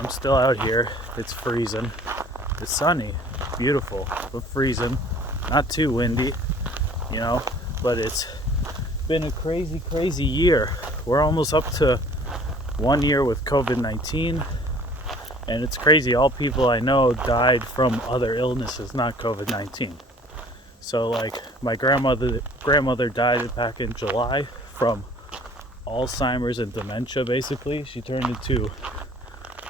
I'm still out here. It's freezing. It's sunny, beautiful, but freezing. Not too windy, you know, but it's been a crazy year. We're almost up to 1 year with COVID-19, and it's crazy. All people I know died from other illnesses, not COVID-19. So like my grandmother died back in July from Alzheimer's and dementia. Basically, she turned into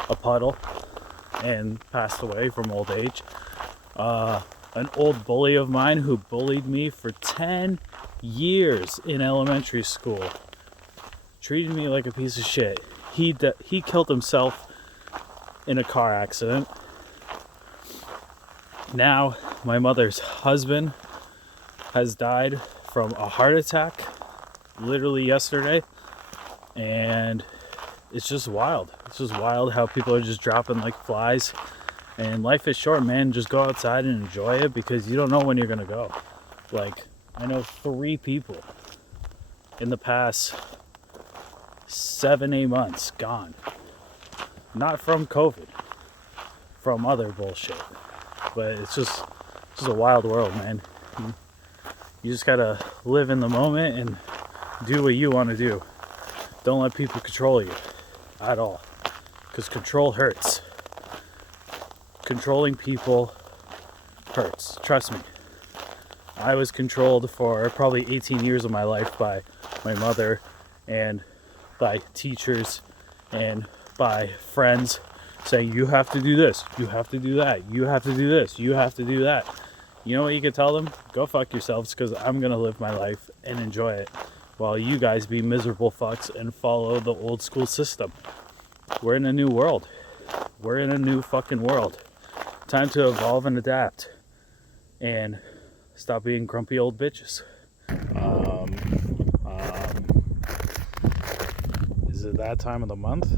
a puddle and passed away from old age. An old bully of mine who bullied me for 10 years in elementary school treated me like a piece of shit. He killed himself in a car accident. Now my mother's husband has died from a heart attack literally yesterday, and it's just wild. It's just wild how people are just dropping like flies. And life is short, man. Just go outside and enjoy it, because you don't know when you're gonna go. Like, I know 3 people in the past 7-8 months gone. Not from COVID, from other bullshit. But it's just a wild world, man. You just gotta live in the moment and do what you want to do. Don't let people control you at all, because control hurts. Controlling people hurts. Trust me. I was controlled for probably 18 years of my life by my mother and by teachers and by friends saying, you have to do this, you have to do that, you have to do this, you have to do that. You know what you can tell them? Go fuck yourselves, because I'm going to live my life and enjoy it, while you guys be miserable fucks and follow the old school system. We're in a new world. We're in a new fucking world. Time to evolve and adapt and stop being grumpy old bitches. Is it that time of the month?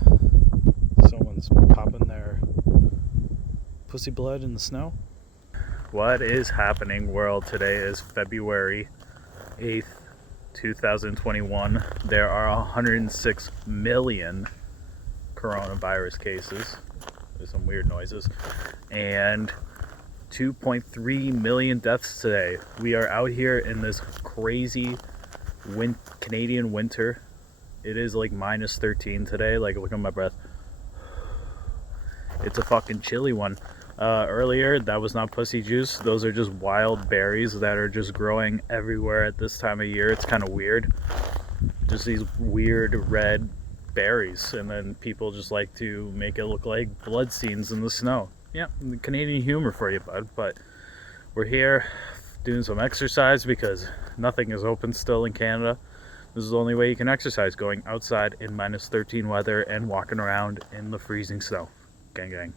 Someone's popping their pussy blood in the snow? What is happening, world? Today is February 8th, 2021. There are 106 million coronavirus cases. There's some weird noises. And 2.3 million deaths today. We are out here in this crazy Canadian winter. It is like minus 13 today. Like, look at my breath. It's a fucking chilly one. Earlier, that was not pussy juice. Those are just wild berries that are just growing everywhere at this time of year. It's kind of weird. Just these weird red berries, and then people just like to make it look like blood scenes in the snow. Yeah, Canadian humor for you, bud. But we're here doing some exercise because nothing is open still in Canada. This is the only way you can exercise, going outside in minus 13 weather and walking around in the freezing snow. Gang gang.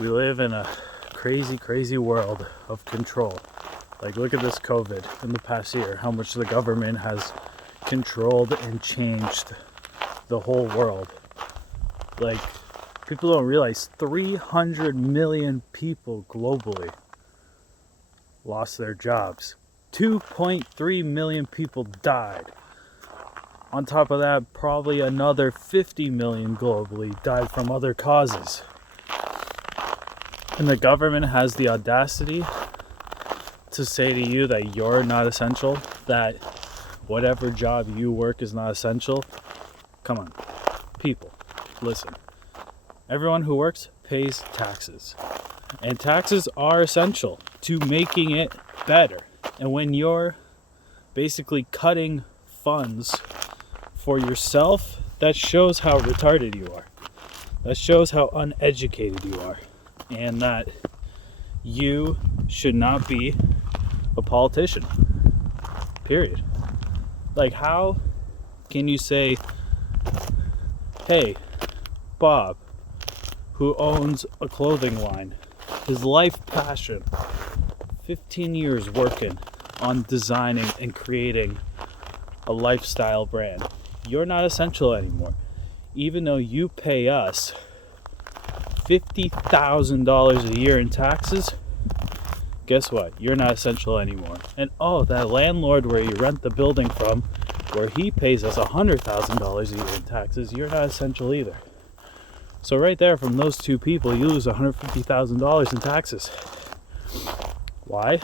We live in a crazy world of control. Like, look at this COVID in the past year, how much the government has controlled and changed the whole world. Like, people don't realize 300 million people globally lost their jobs. 2.3 million people died. On top of that, probably another 50 million globally died from other causes. And the government has the audacity to say to you that you're not essential, that whatever job you work is not essential. Come on, people, listen. Everyone who works pays taxes. And taxes are essential to making it better. And when you're basically cutting funds for yourself, that shows how retarded you are. That shows how uneducated you are. And that you should not be a politician. Period. Like, how can you say, hey, Bob, who owns a clothing line, his life passion, 15 years working on designing and creating a lifestyle brand, you're not essential anymore. Even though you pay us $50,000 a year in taxes, guess what? You're not essential anymore. And oh, that landlord where you rent the building from, where he pays us $100,000 a year in taxes, you're not essential either. So right there, from those two people, you lose $150,000 in taxes. Why?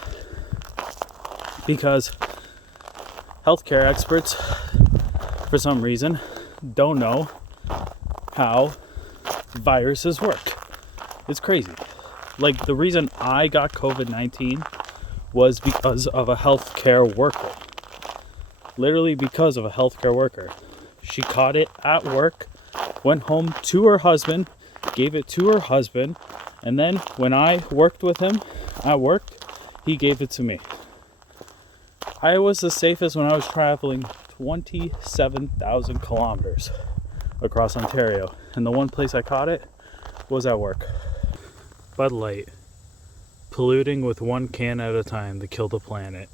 Because healthcare experts, for some reason, don't know how viruses work. It's crazy. Like, the reason I got COVID-19 was because of a healthcare worker. Literally because of a healthcare worker. She caught it at work, went home to her husband, gave it to her husband, and then when I worked with him at work, he gave it to me. I was the safest when I was traveling 27,000 kilometers across Ontario, and the one place I caught it was at work. Bud Light, polluting with one can at a time to kill the planet.